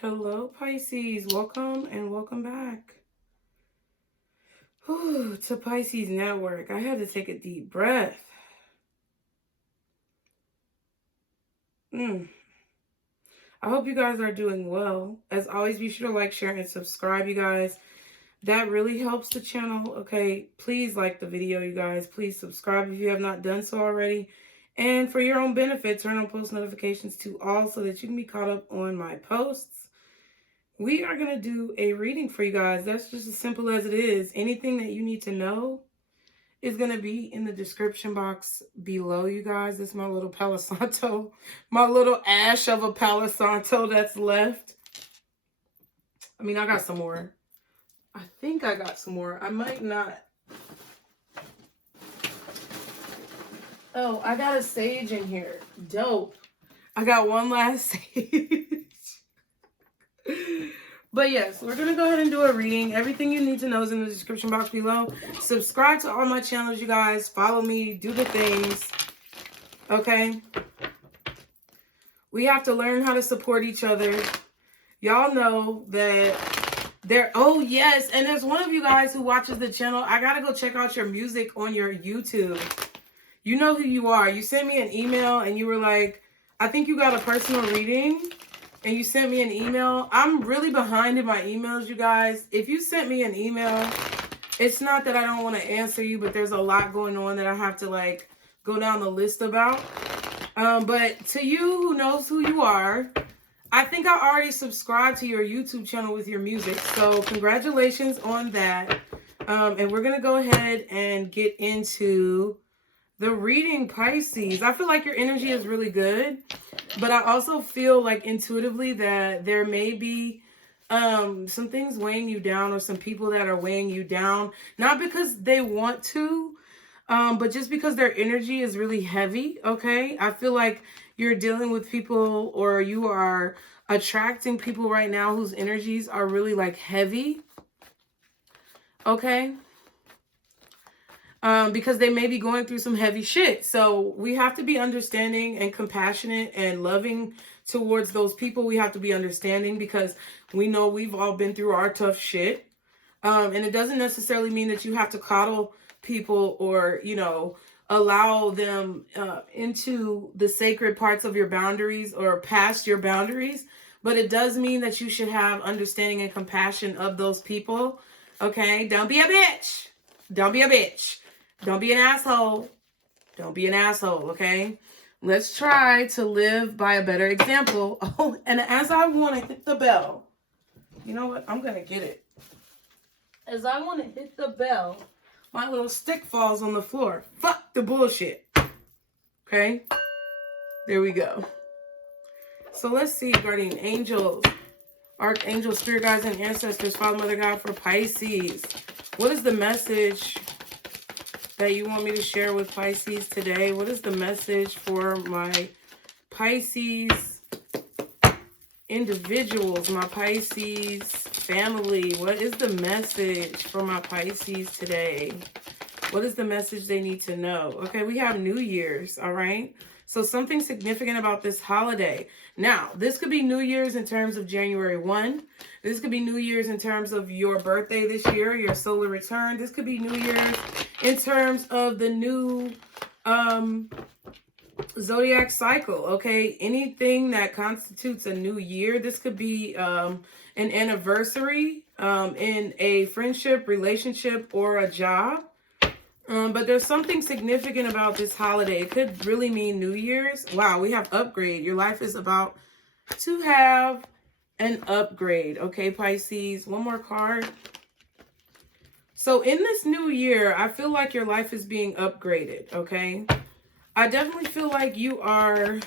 Hello, Pisces. Welcome and welcome back. Whew, to Pisces Network. I had to take a deep breath. I hope you guys are doing well. As always, be sure to like, share, and subscribe, you guys. That really helps the channel. Okay, please like the video, you guys. Please subscribe if you have not done so already. And for your own benefit, turn on post notifications to all so that you can be caught up on my posts. We are going to do a reading for you guys. That's just as simple as it is. Anything that you need to know is going to be in the description box below, you guys. This is my little Palo Santo, my little ash of a Palo Santo that's left. I mean, I got some more. I think I got some more. I might not. Oh, I got a sage in here. Dope. I got one last sage. But yes, we're going to go ahead and do a reading. Everything you need to know is in the description box below. Subscribe to all my channels, you guys. Follow me. Do the things. Okay? We have to learn how to support each other. Y'all know that there... Oh, yes. And there's one of you guys who watches the channel. I got to go check out your music on your YouTube. You know who you are. You sent me an email and you were like, I think you got a personal reading. And you sent me an email. I'm really behind in my emails, you guys. If you sent me an email, it's not that I don't want to answer you, but there's a lot going on that I have to like go down the list about. But to you who knows who you are, I think I already subscribed to your YouTube channel with your music. So congratulations on that. And we're going to go ahead and get into the reading, Pisces. I feel like your energy is really good. But I also feel like intuitively that there may be some things weighing you down or some people that are weighing you down. Not because they want to, but just because their energy is really heavy, okay? I feel like you're dealing with people or you are attracting people right now whose energies are really like heavy, okay? Because they may be going through some heavy shit. So we have to be understanding and compassionate and loving towards those people. We have to be understanding because we know we've all been through our tough shit. And it doesn't necessarily mean that you have to coddle people or, you know, allow them into the sacred parts of your boundaries or past your boundaries. But it does mean that you should have understanding and compassion of those people. Okay? Don't be a bitch. Don't be a bitch. Don't be an asshole. Don't be an asshole, okay? Let's try to live by a better example. Oh, and as I want to hit the bell, you know what? I'm going to get it. As I want to hit the bell, my little stick falls on the floor. Fuck the bullshit. Okay? There we go. So let's see, guardian angels, archangels, spirit guides, and ancestors, Father, Mother, God for Pisces. What is the message that you want me to share with Pisces today? What is the message for my Pisces individuals, my Pisces family? What is the message for my Pisces today? What is the message they need to know? Okay, we have New Year's, all right? So something significant about this holiday. Now, this could be New Year's in terms of January 1. This could be New Year's in terms of your birthday this year, your solar return. This could be New Year's in terms of the new zodiac cycle, okay? Anything that constitutes a new year. This could be an anniversary in a friendship, relationship, or a job. But there's something significant about this holiday. It could really mean New Year's. Wow, we have upgrade. Your life is about to have an upgrade. Okay, Pisces. One more card. So in this new year, I feel like your life is being upgraded, okay? I definitely feel like you are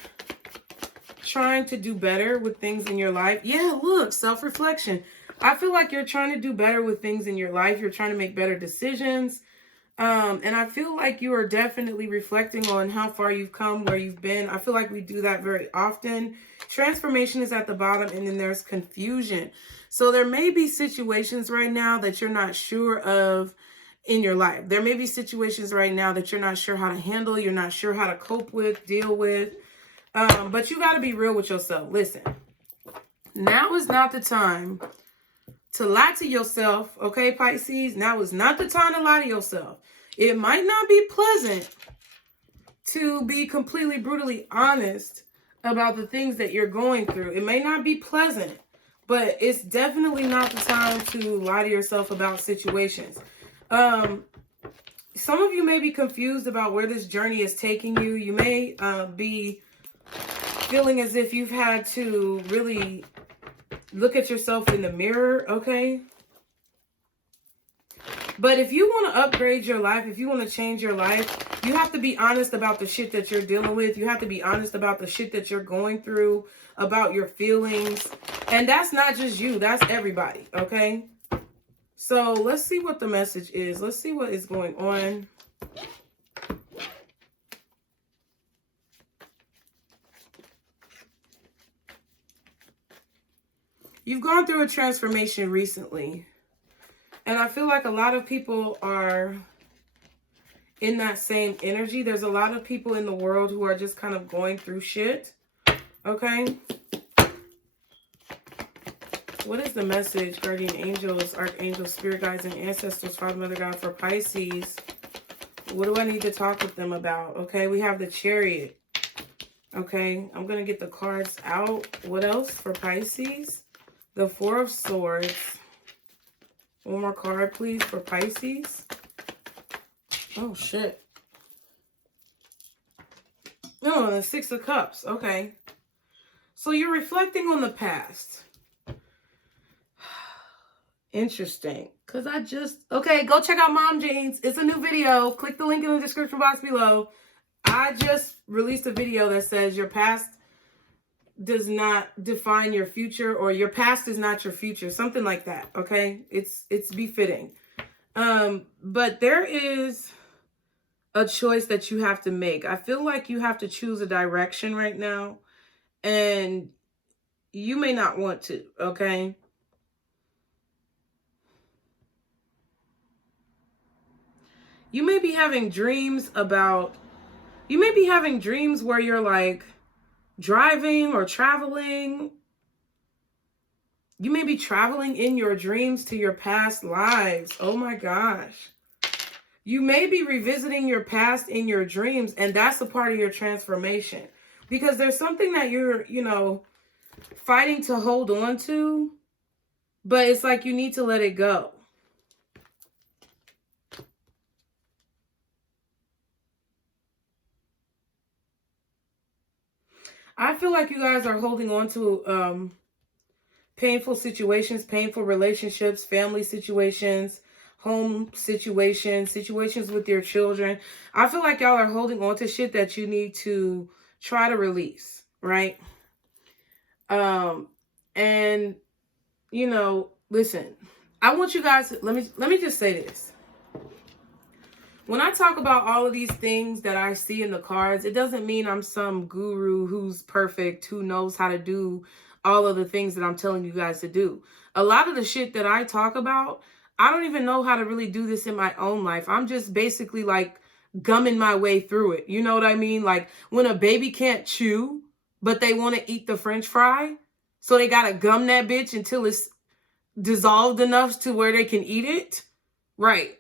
trying to do better with things in your life. Yeah, look, self-reflection. I feel like you're trying to do better with things in your life. You're trying to make better decisions. And I feel like you are definitely reflecting on how far you've come, where you've been. I feel like we do that very often. Transformation is at the bottom, and then there's confusion. So there may be situations right now that you're not sure of in your life. There may be situations right now that you're not sure how to handle. You're not sure how to cope with, deal with. But you got to be real with yourself. Listen, Now is not the time to lie to yourself, okay, Pisces? Now is not the time to lie to yourself. It might not be pleasant to be completely brutally honest about the things that you're going through. It may not be pleasant, but it's definitely not the time to lie to yourself about situations. Some of you may be confused about where this journey is taking you. You may be feeling as if you've had to really look at yourself in the mirror, okay? But if you want to upgrade your life, if you want to change your life, you have to be honest about the shit that you're dealing with. You have to be honest about the shit that you're going through, about your feelings. And that's not just you, that's everybody, okay? So let's see what the message is. Let's see what is going on. You've gone through a transformation recently. And I feel like a lot of people are in that same energy. There's a lot of people in the world who are just kind of going through shit. Okay? What is the message, guardian angels, archangels, spirit guides, and ancestors, Father, Mother, God, for Pisces? What do I need to talk with them about? Okay, we have the Chariot. Okay, I'm going to get the cards out. What else for Pisces? The Four of Swords. One more card, please, for Pisces. Oh, shit. No, the Six of Cups. Okay. So you're reflecting on the past. Interesting. Because okay, go check out Mom Jeans. It's a new video. Click the link in the description box below. I just released a video that says your past does not define your future, or your past is not your future. Something like that, okay? It's befitting. But there is a choice that you have to make. I feel like you have to choose a direction right now, and you may not want to, okay? You may be having dreams where you're like driving or traveling. You may be traveling in your dreams to your past lives. Oh my gosh. You may be revisiting your past in your dreams, and that's a part of your transformation. Because there's something that you're, fighting to hold on to, but it's like you need to let it go. I feel like you guys are holding on to painful situations, painful relationships, family situations, home situations, situations with your children. I feel like y'all are holding on to shit that you need to try to release, right? And listen, I want you guys, let me just say this. When I talk about all of these things that I see in the cards, it doesn't mean I'm some guru who's perfect, who knows how to do all of the things that I'm telling you guys to do. A lot of the shit that I talk about, I don't even know how to really do this in my own life. I'm just basically like gumming my way through it. You know what I mean? Like when a baby can't chew, but they want to eat the French fry, so they got to gum that bitch until it's dissolved enough to where they can eat it. Right.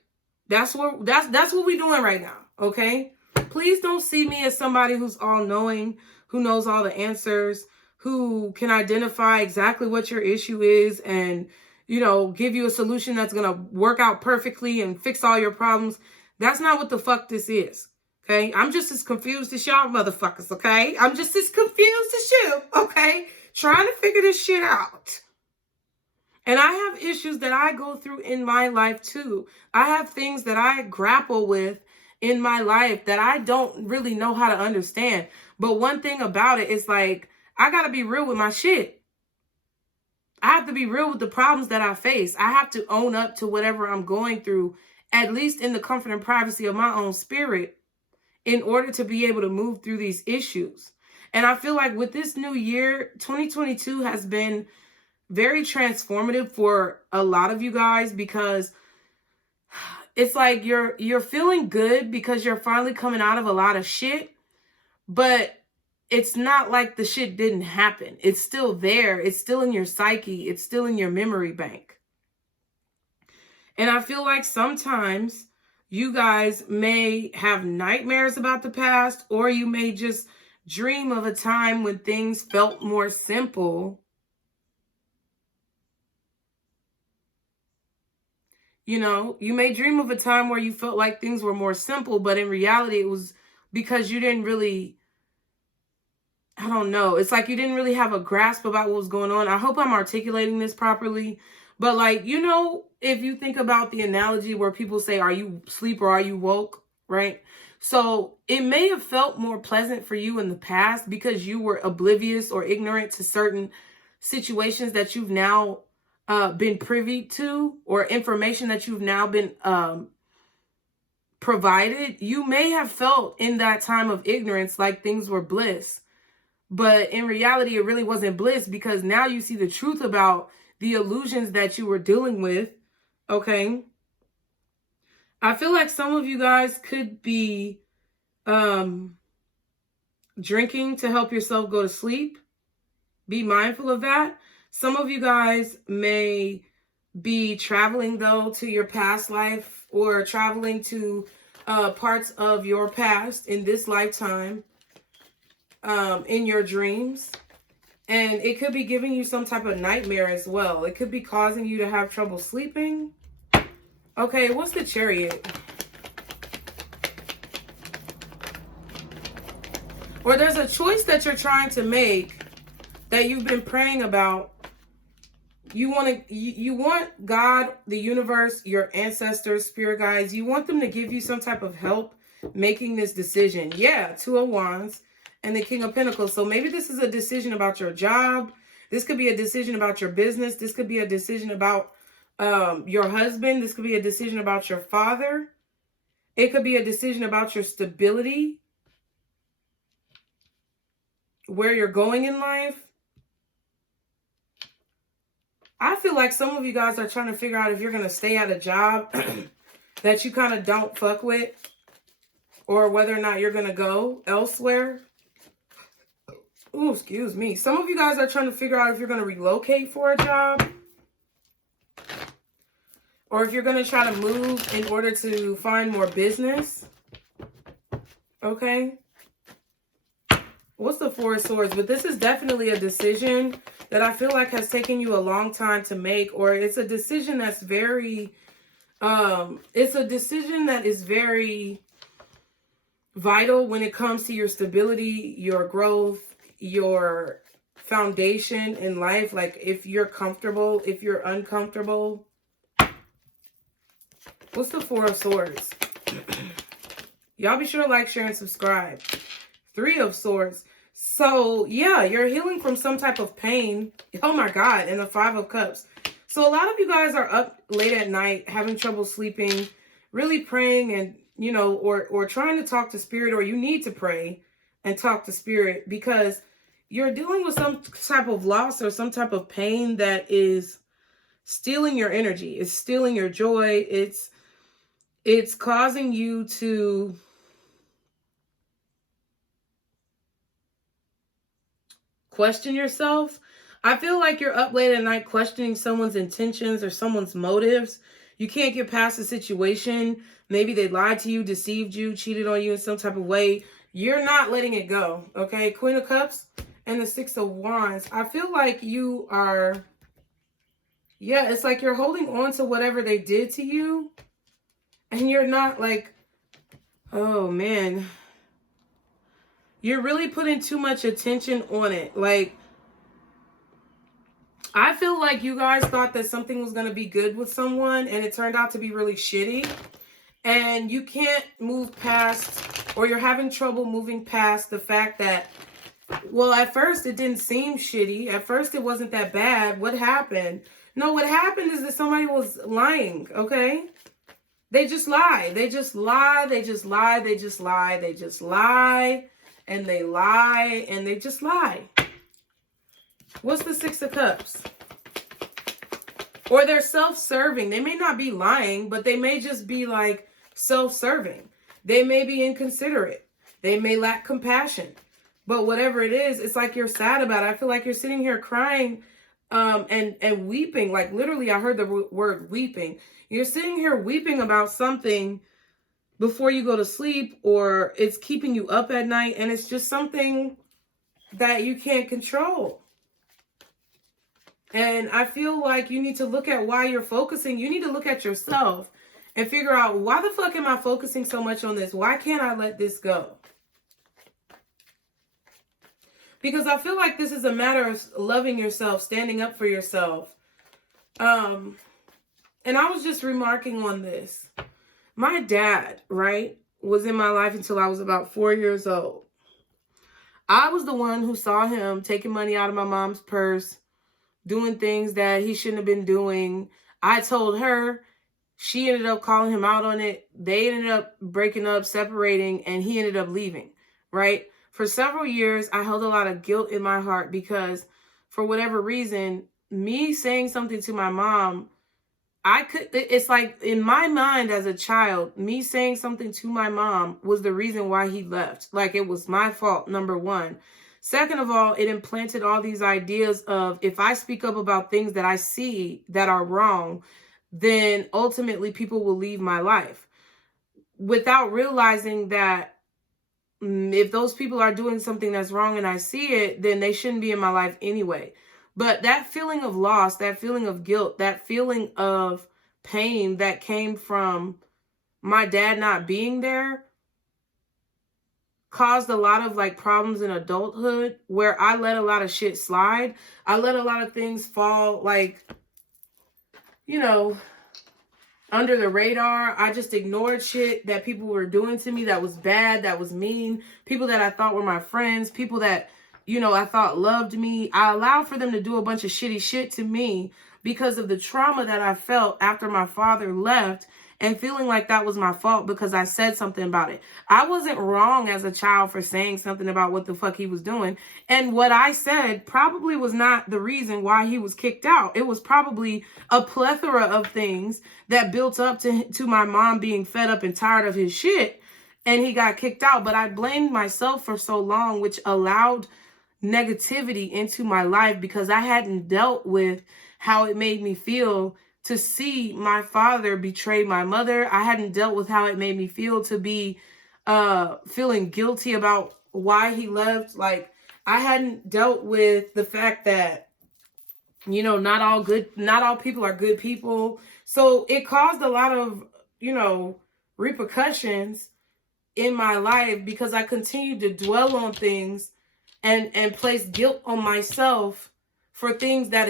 That's what we're doing right now, okay? Please don't see me as somebody who's all-knowing, who knows all the answers, who can identify exactly what your issue is and, give you a solution that's going to work out perfectly and fix all your problems. That's not what the fuck this is, okay? I'm just as confused as y'all motherfuckers, okay? I'm just as confused as you, okay? Trying to figure this shit out. And I have issues that I go through in my life too. I have things that I grapple with in my life that I don't really know how to understand. But one thing about it is like, I got to be real with my shit. I have to be real with the problems that I face. I have to own up to whatever I'm going through, at least in the comfort and privacy of my own spirit, in order to be able to move through these issues. And I feel like with this new year, 2022 has been very transformative for a lot of you guys, because it's like you're feeling good because you're finally coming out of a lot of shit, but it's not like the shit didn't happen. It's still there. It's still in your psyche. It's still in your memory bank. And I feel like sometimes you guys may have nightmares about the past, or you may just dream of a time when things felt more simple. You know, you may dream of a time where you felt like things were more simple, but in reality, it was because you didn't really, I don't know. It's like you didn't really have a grasp about what was going on. I hope I'm articulating this properly. But like, you know, if you think about the analogy where people say, are you asleep or are you woke, right? So it may have felt more pleasant for you in the past because you were oblivious or ignorant to certain situations that you've now been privy to, or information that you've now been provided. You may have felt in that time of ignorance like things were bliss. But in reality, it really wasn't bliss, because now you see the truth about the illusions that you were dealing with, okay? I feel like some of you guys could be drinking to help yourself go to sleep. Be mindful of that. Some of you guys may be traveling, though, to your past life, or traveling to parts of your past in this lifetime, in your dreams. And it could be giving you some type of nightmare as well. It could be causing you to have trouble sleeping. Okay, what's the Chariot? Or there's a choice that you're trying to make that you've been praying about. You want God, the universe, your ancestors, spirit guides, you want them to give you some type of help making this decision. Yeah, Two of Wands and the King of Pentacles. So maybe this is a decision about your job. This could be a decision about your business. This could be a decision about your husband. This could be a decision about your father. It could be a decision about your stability, where you're going in life. I feel like some of you guys are trying to figure out if you're going to stay at a job that you kind of don't fuck with, or whether or not you're going to go elsewhere. Ooh, excuse me. Some of you guys are trying to figure out if you're going to relocate for a job, or if you're going to try to move in order to find more business. Okay. What's the Four of Swords? But this is definitely a decision that I feel like has taken you a long time to make, or it's a decision that's very, it's a decision that is very vital when it comes to your stability, your growth, your foundation in life. Like if you're comfortable, if you're uncomfortable. What's the Four of Swords? Y'all be sure to like, share, and subscribe. Three of Swords. So yeah, you're healing from some type of pain. Oh my God. And the Five of Cups. So a lot of you guys are up late at night, having trouble sleeping, really praying, and you know, or trying to talk to spirit, or you need to pray and talk to spirit, because you're dealing with some type of loss or some type of pain that is stealing your energy. It's stealing your joy. It's causing you to question yourself. I feel like you're up late at night questioning someone's intentions or someone's motives. You can't get past the situation. Maybe they lied to you, deceived you, cheated on you in some type of way. You're not letting it go, okay? Queen of Cups and the Six of Wands. I feel like you are, yeah, it's like you're holding on to whatever they did to you. And you're not like, oh man, you're really putting too much attention on it. Like, I feel like you guys thought that something was going to be good with someone, and it turned out to be really shitty. And you can't move past, or you're having trouble moving past the fact that, well, at first it didn't seem shitty. At first it wasn't that bad. What happened? No, what happened is that somebody was lying, okay? They just lie. They just lie. They just lie. They just lie. They just lie. And they lie. And they just lie. What's the Six of Cups? Or they're self-serving. They may not be lying, but they may just be like self-serving. They may be inconsiderate. They may lack compassion. But whatever it is, it's like you're sad about it. I feel like you're sitting here crying and weeping. Like literally, I heard the word weeping. You're sitting here weeping about something before you go to sleep, or it's keeping you up at night, and it's just something that you can't control. And I feel like you need to look at why you're focusing. You need to look at yourself and figure out, why the fuck am I focusing so much on this? Why can't I let this go? Because I feel like this is a matter of loving yourself, standing up for yourself. And I was just remarking on this. My dad, right, was in my life until I was about 4 years old. I was the one who saw him taking money out of my mom's purse, doing things that he shouldn't have been doing. I told her. She ended up calling him out on it. They ended up breaking up, separating, and he ended up leaving, right? For several years, I held a lot of guilt in my heart because for whatever reason, me saying something to my mom, it's like in my mind as a child, me saying something to my mom was the reason why he left. Like it was my fault, number one. Second of all, it implanted all these ideas of if I speak up about things that I see that are wrong, then ultimately people will leave my life without realizing that if those people are doing something that's wrong and I see it, then they shouldn't be in my life anyway. But that feeling of loss, that feeling of guilt, that feeling of pain that came from my dad not being there caused a lot of like problems in adulthood where I let a lot of shit slide. I let a lot of things fall like, you know, under the radar. I just ignored shit that people were doing to me that was bad, that was mean. People that I thought were my friends, people that, you know, I thought loved me. I allowed for them to do a bunch of shitty shit to me because of the trauma that I felt after my father left and feeling like that was my fault because I said something about it. I wasn't wrong as a child for saying something about what the fuck he was doing. And what I said probably was not the reason why he was kicked out. It was probably a plethora of things that built up to my mom being fed up and tired of his shit. And he got kicked out. But I blamed myself for so long, which allowed negativity into my life because I hadn't dealt with how it made me feel to see my father betray my mother. I hadn't dealt with how it made me feel to be feeling guilty about why he left. Like I hadn't dealt with the fact that, you know, not all people are good people. So it caused a lot of, you know, repercussions in my life because I continued to dwell on things and place guilt on myself for things that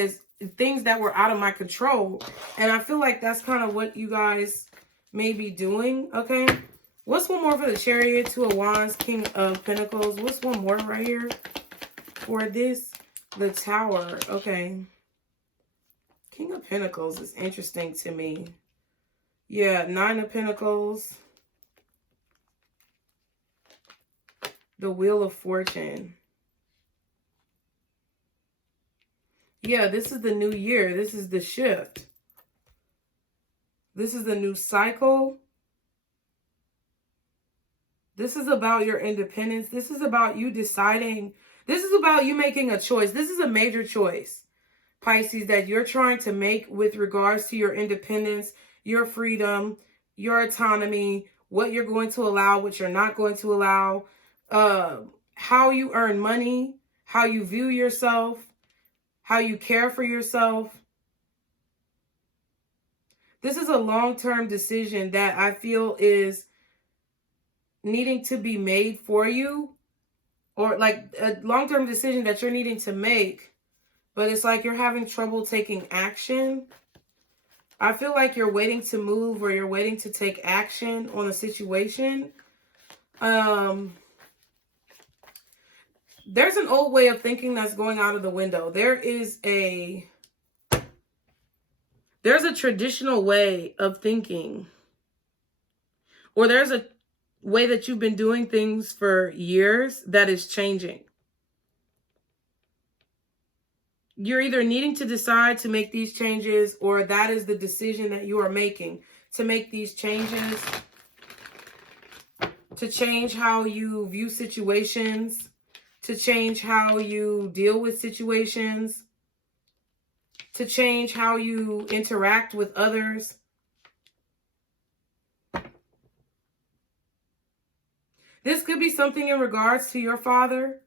were out of my control. And I feel like that's kind of what you guys may be doing. Okay. What's one more for the Chariot, Two of Wands, King of Pentacles? What's one more right here for this? The Tower. Okay. King of Pentacles is interesting to me. Yeah. Nine of Pentacles. The Wheel of Fortune. Yeah, this is the new year. This is the shift. This is the new cycle. This is about your independence. This is about you deciding. This is about you making a choice. This is a major choice, Pisces, that you're trying to make with regards to your independence, your freedom, your autonomy, what you're going to allow, what you're not going to allow, how you earn money, how you view yourself, how you care for yourself. This is a long-term decision that I feel is needing to be made for you, or like a long-term decision that you're needing to make, but it's like you're having trouble taking action. I feel like you're waiting to move or you're waiting to take action on a situation. There's an old way of thinking that's going out of the window. There's a traditional way of thinking, or there's a way that you've been doing things for years that is changing. You're either needing to decide to make these changes, or that is the decision that you are making to make these changes, to change how you view situations, to change how you deal with situations, to change how you interact with others. This could be something in regards to your father.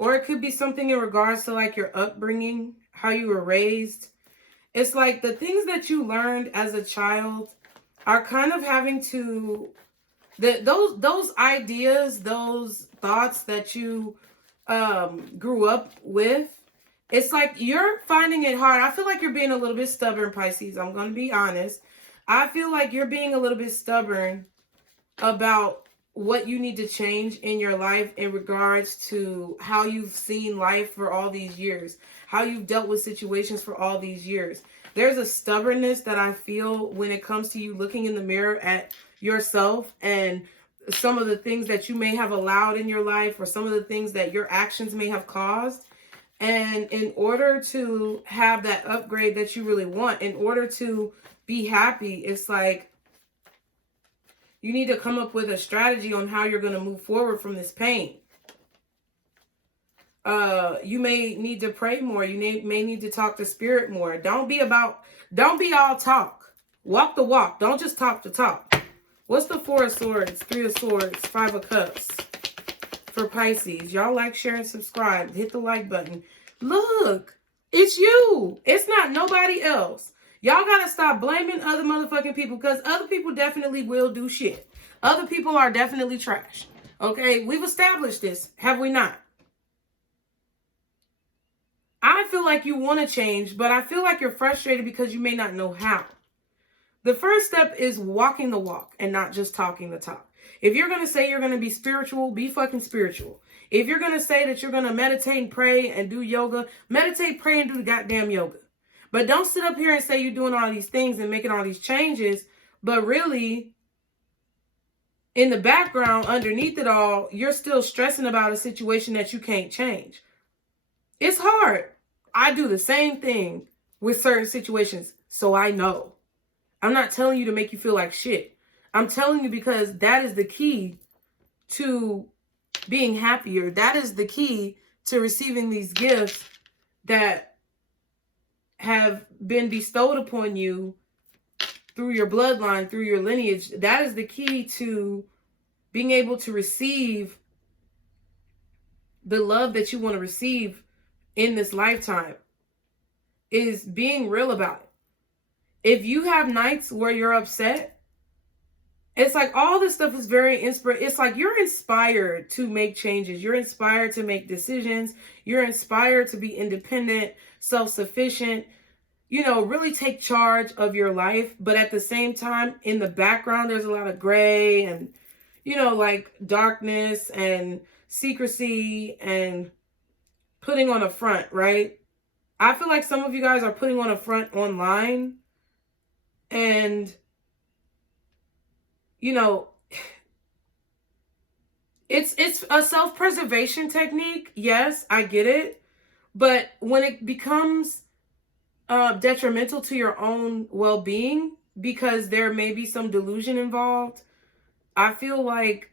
Or it could be something in regards to like your upbringing, how you were raised. It's like the things that you learned as a child are kind of having to, those ideas, those thoughts that you grew up with, it's like you're finding it hard. I feel like you're being a little bit stubborn, Pisces. I'm going to be honest. I feel like you're being a little bit stubborn about what you need to change in your life in regards to how you've seen life for all these years, how you've dealt with situations for all these years. There's a stubbornness that I feel when it comes to you looking in the mirror at yourself and some of the things that you may have allowed in your life or some of the things that your actions may have caused. And in order to have that upgrade that you really want, in order to be happy, it's like you need to come up with a strategy on how you're going to move forward from this pain. You may need to pray more. You may need to talk to spirit more. Don't be all talk. Walk the walk. Don't just talk the talk. What's the Four of Swords, Three of Swords, Five of Cups for Pisces? Y'all like, share, and subscribe. Hit the like button. Look, it's you. It's not nobody else. Y'all gotta stop blaming other motherfucking people because other people definitely will do shit. Other people are definitely trash. Okay, we've established this, have we not? I feel like you want to change, but I feel like you're frustrated because you may not know how. The first step is walking the walk and not just talking the talk. If you're going to say you're going to be spiritual, be fucking spiritual. If you're going to say that you're going to meditate and pray and do yoga, meditate, pray, and do the goddamn yoga. But don't sit up here and say you're doing all these things and making all these changes, but really, in the background, underneath it all, you're still stressing about a situation that you can't change. It's hard. I do the same thing with certain situations, so I know. I'm not telling you to make you feel like shit. I'm telling you because that is the key to being happier. That is the key to receiving these gifts that have been bestowed upon you through your bloodline, through your lineage. That is the key to being able to receive the love that you want to receive in this lifetime, is being real about it. If you have nights where you're upset, it's like all this stuff is very inspiring. It's like you're inspired to make changes. You're inspired to make decisions. You're inspired to be independent, self-sufficient, you know, really take charge of your life. But at the same time, in the background, there's a lot of gray and, you know, like darkness and secrecy and putting on a front, right? I feel like some of you guys are putting on a front online and, you know, it's a self-preservation technique. Yes, I get it. But when it becomes detrimental to your own well-being because there may be some delusion involved, I feel like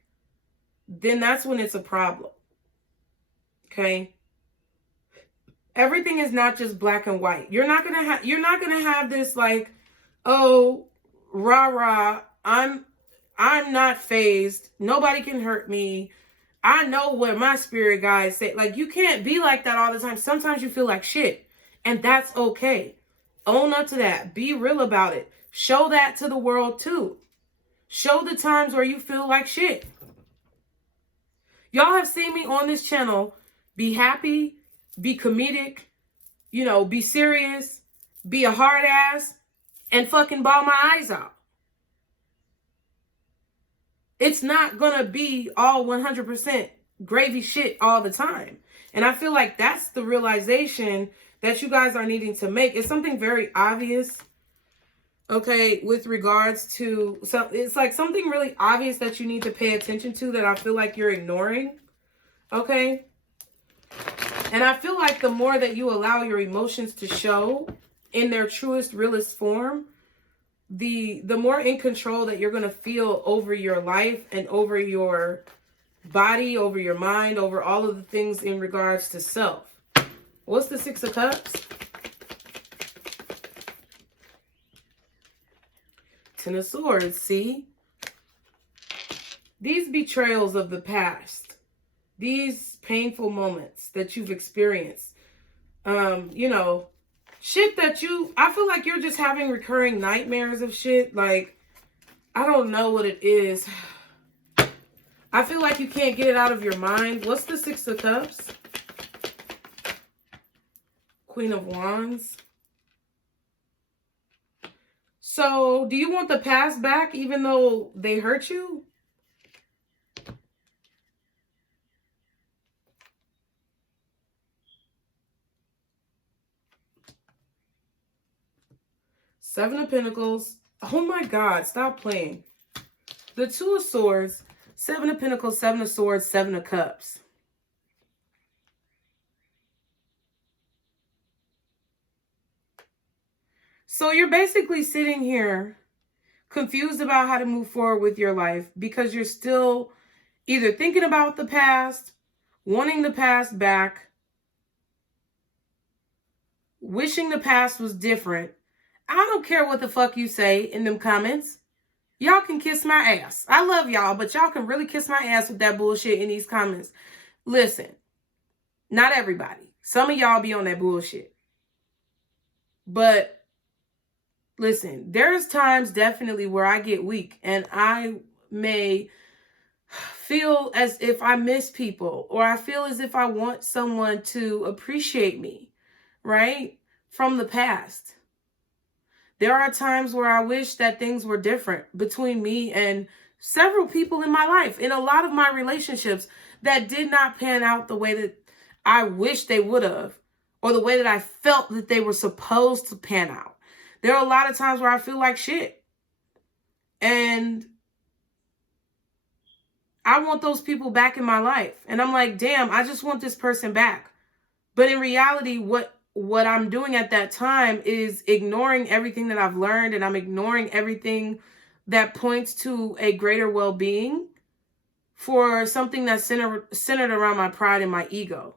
then that's when it's a problem. Okay? Everything is not just black and white. You're not gonna have this like, oh, rah, I'm not phased. Nobody can hurt me. I know what my spirit guides say. Like, you can't be like that all the time. Sometimes you feel like shit, and that's okay. Own up to that. Be real about it. Show that to the world too. Show the times where you feel like shit. Y'all have seen me on this channel be happy, be comedic, you know, be serious, be a hard ass, and fucking bawl my eyes out. It's not gonna be all 100% gravy shit all the time. And I feel like that's the realization that you guys are needing to make. It's something very obvious. Okay, with regards to, so it's like something really obvious that you need to pay attention to that I feel like you're ignoring. Okay. And I feel like the more that you allow your emotions to show in their truest, realest form, the more in control that you're going to feel over your life and over your body, over your mind, over all of the things in regards to self. What's the Six of Cups? Ten of Swords, see? These betrayals of the past, these painful moments that you've experienced, you know, shit that I feel like you're just having recurring nightmares of shit. Like, I don't know what it is. I feel like you can't get it out of your mind. What's the Six of Cups? Queen of Wands. So, do you want the past back even though they hurt you? Seven of Pentacles. Oh my God, stop playing. The Two of Swords, Seven of Pentacles, Seven of Swords, Seven of Cups. So you're basically sitting here confused about how to move forward with your life because you're still either thinking about the past, wanting the past back, wishing the past was different. I don't care what the fuck you say in them comments. Y'all can kiss my ass. I love y'all, but y'all can really kiss my ass with that bullshit in these comments. Listen, not everybody. Some of y'all be on that bullshit. But listen, there's times definitely where I get weak and I may feel as if I miss people, or I feel as if I want someone to appreciate me, right? From the past. There are times where I wish that things were different between me and several people in my life, in a lot of my relationships that did not pan out the way that I wish they would have, or the way that I felt that they were supposed to pan out. There are a lot of times where I feel like shit. And I want those people back in my life. And I'm like, damn, I just want this person back. But in reality, what I'm doing at that time is ignoring everything that I've learned, and I'm ignoring everything that points to a greater well-being for something that's centered around my pride and my ego.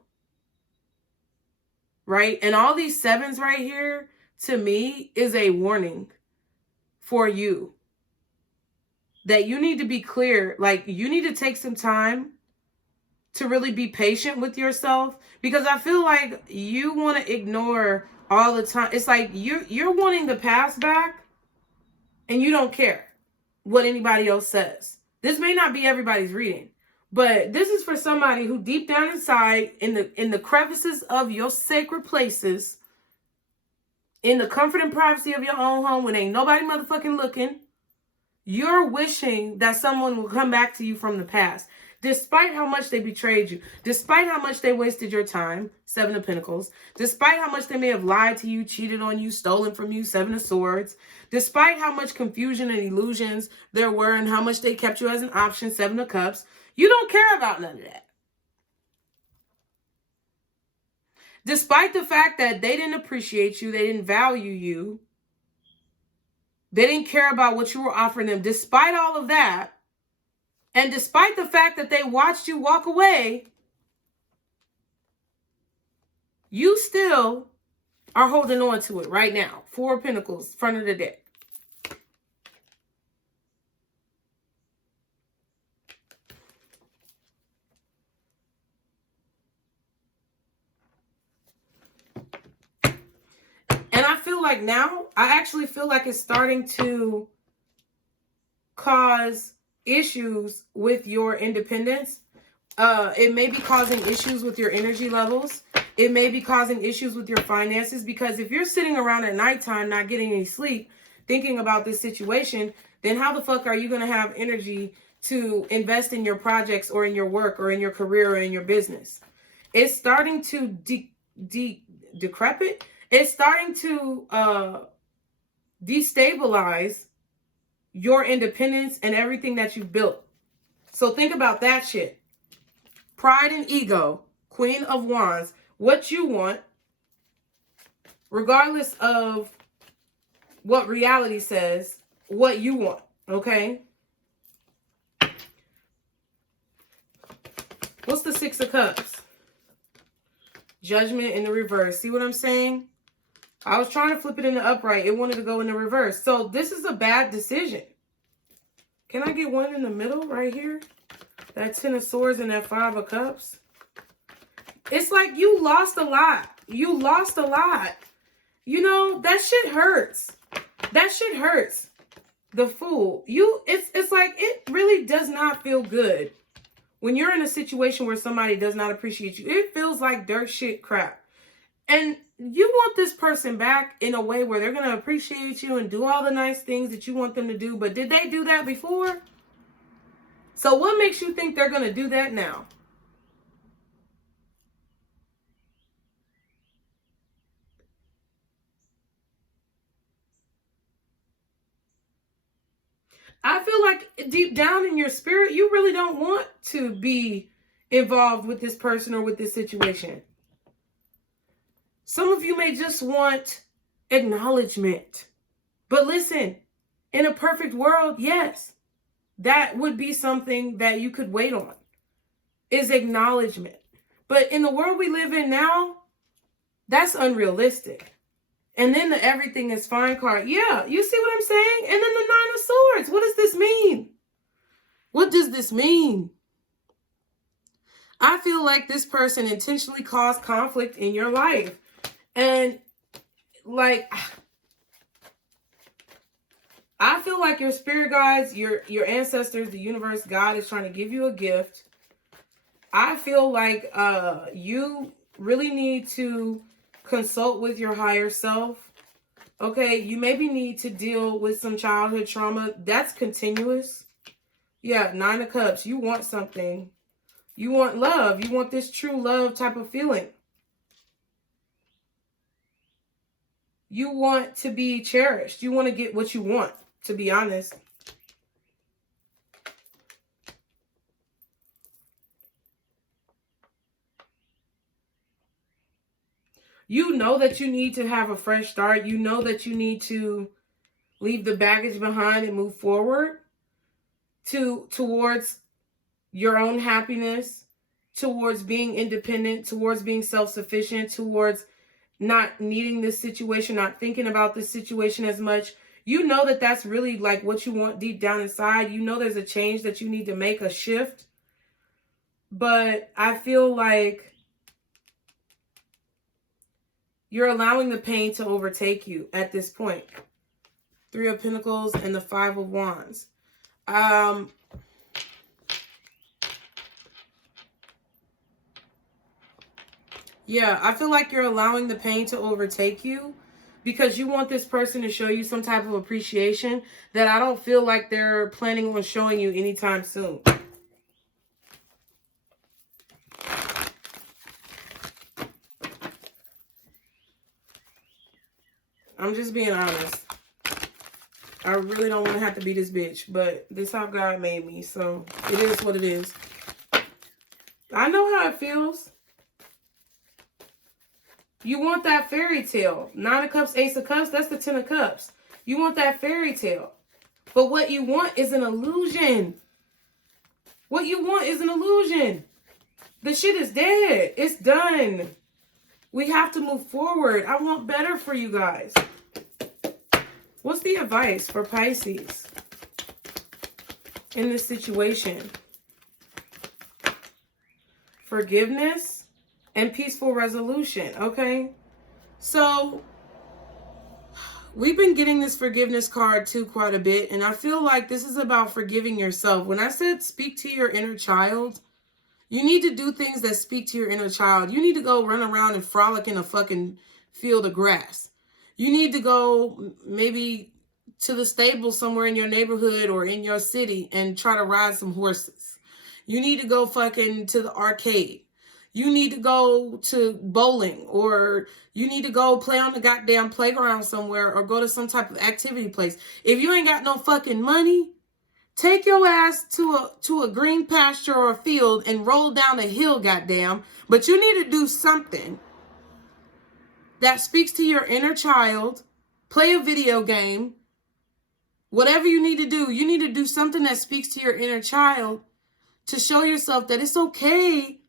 Right? And all these sevens right here, to me, is a warning for you. That you need to be clear. Like, you need to take some time to really be patient with yourself, because I feel like you want to ignore all the time. It's like you're wanting the past back and you don't care what anybody else says. This may not be everybody's reading, but this is for somebody who deep down inside, in the crevices of your sacred places, in the comfort and privacy of your own home when ain't nobody motherfucking looking, you're wishing that someone will come back to you from the past. Despite how much they betrayed you, despite how much they wasted your time, Seven of Pentacles, despite how much they may have lied to you, cheated on you, stolen from you, Seven of Swords, despite how much confusion and illusions there were and how much they kept you as an option, Seven of Cups, you don't care about none of that. Despite the fact that they didn't appreciate you, they didn't value you, they didn't care about what you were offering them, despite all of that, and despite the fact that they watched you walk away, you still are holding on to it right now. Four of Pentacles, front of the deck. And I feel like now, I actually feel like it's starting to cause issues with your independence. It may be causing issues with your energy levels. It may be causing issues with your finances, because if you're sitting around at nighttime not getting any sleep, thinking about this situation, then how the fuck are you going to have energy to invest in your projects or in your work or in your career or in your business? It's starting to decrepit. It's starting to destabilize your independence and everything that you've built. So think about that shit. Pride and ego, Queen of Wands, what you want, regardless of what reality says, what you want, okay? What's the Six of Cups? Judgment in the reverse. See what I'm saying? I was trying to flip it in the upright. It wanted to go in the reverse. So this is a bad decision. Can I get one in the middle right here? That Ten of Swords and that Five of Cups. It's like you lost a lot. You lost a lot. You know, that shit hurts. That shit hurts. The Fool. It's like it really does not feel good when you're in a situation where somebody does not appreciate you. It feels like dirt shit crap. And you want this person back in a way where they're going to appreciate you and do all the nice things that you want them to do. But did they do that before? So what makes you think they're going to do that now? I feel like deep down in your spirit, you really don't want to be involved with this person or with this situation. Some of you may just want acknowledgement. But listen, in a perfect world, yes, that would be something that you could wait on, is acknowledgement. But in the world we live in now, that's unrealistic. And then the everything is fine card. Yeah, you see what I'm saying? And then the Nine of Swords. What does this mean? What does this mean? I feel like this person intentionally caused conflict in your life. And like, I feel like your spirit guides, your ancestors, the universe, God is trying to give you a gift. I feel like you really need to consult with your higher self. Okay, you maybe need to deal with some childhood trauma. That's continuous. Yeah, Nine of Cups. You want something. You want love. You want this true love type of feeling. You want to be cherished. You want to get what you want, to be honest. You know that you need to have a fresh start. You know that you need to leave the baggage behind and move forward towards your own happiness, towards being independent, towards being self-sufficient, towards not needing this situation, not thinking about this situation as much. You know that that's really like what you want deep down inside. You know there's a change that you need to make, a shift. But I feel like you're allowing the pain to overtake you at this point. Three of Pentacles and the Five of Wands. Yeah, I feel like you're allowing the pain to overtake you because you want this person to show you some type of appreciation that I don't feel like they're planning on showing you anytime soon. I'm just being honest. I really don't want to have to be this bitch, but this is how God made me, so it is what it is. I know how it feels. You want that fairy tale. Nine of Cups, Ace of Cups, that's the Ten of Cups. You want that fairy tale. But what you want is an illusion. What you want is an illusion. The shit is dead. It's done. We have to move forward. I want better for you guys. What's the advice for Pisces in this situation? Forgiveness and peaceful resolution. Okay, so we've been getting this forgiveness card too quite a bit, and I feel like this is about forgiving yourself. When I said speak to your inner child, you need to do things that speak to your inner child. You need to go run around and frolic in a fucking field of grass. You need to go maybe to the stable somewhere in your neighborhood or in your city and try to ride some horses. You need to go fucking to the arcade. you need to go to bowling, or you need to go play on the goddamn playground somewhere, or go to some type of activity place. If you ain't got no fucking money, take your ass to a green pasture or a field and roll down a hill, goddamn. But you need to do something that speaks to your inner child. Play a video game. Whatever you need to do something that speaks to your inner child to show yourself that it's okay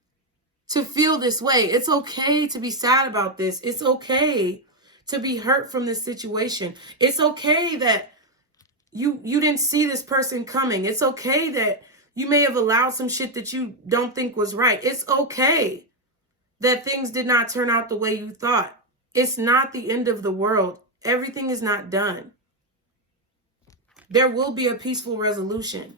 to feel this way. It's okay to be sad about this. It's okay to be hurt from this situation. It's okay that you didn't see this person coming. It's okay that you may have allowed some shit that you don't think was right. It's okay that things did not turn out the way you thought. It's not the end of the world. Everything is not done. There will be a peaceful resolution.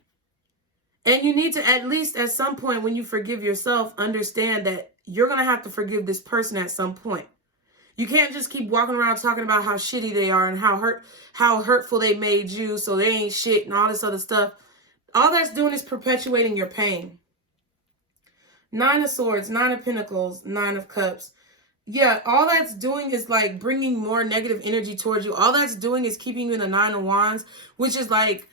And you need to, at least at some point when you forgive yourself, understand that you're going to have to forgive this person at some point. You can't just keep walking around talking about how shitty they are and how hurtful they made you, so they ain't shit and all this other stuff. All that's doing is perpetuating your pain. 9 of Swords, 9 of Pentacles, 9 of Cups. Yeah, all that's doing is like bringing more negative energy towards you. All that's doing is keeping you in the 9 of Wands, which is like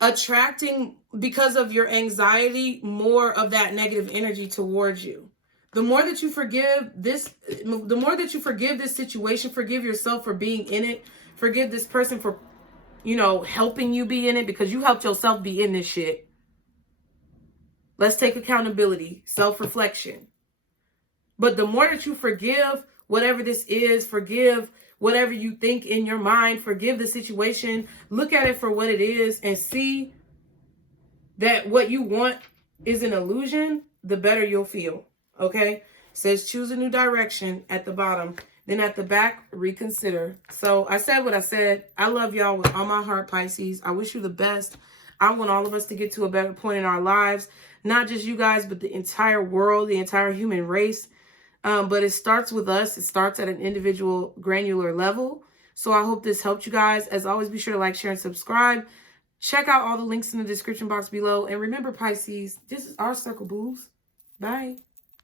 attracting, because of your anxiety, more of that negative energy towards you. The more that you forgive this, the more that you forgive this situation, forgive yourself for being in it, forgive this person for, you know, helping you be in it, because you helped yourself be in this shit. Let's take accountability, self-reflection. But the more that you forgive whatever this is, forgive whatever you think in your mind, forgive the situation, look at it for what it is, and see that what you want is an illusion, the better you'll feel. Okay? It says choose a new direction at the bottom. Then at the back, reconsider. So I said what I said. I love y'all with all my heart, Pisces. I wish you the best. I want all of us to get to a better point in our lives. Not just you guys, but the entire world, the entire human race. But it starts with us. It starts at an individual granular level. So I hope this helped you guys. As always, be sure to like, share, and subscribe. Check out all the links in the description box below. And remember, Pisces, this is our circle, boos. Bye.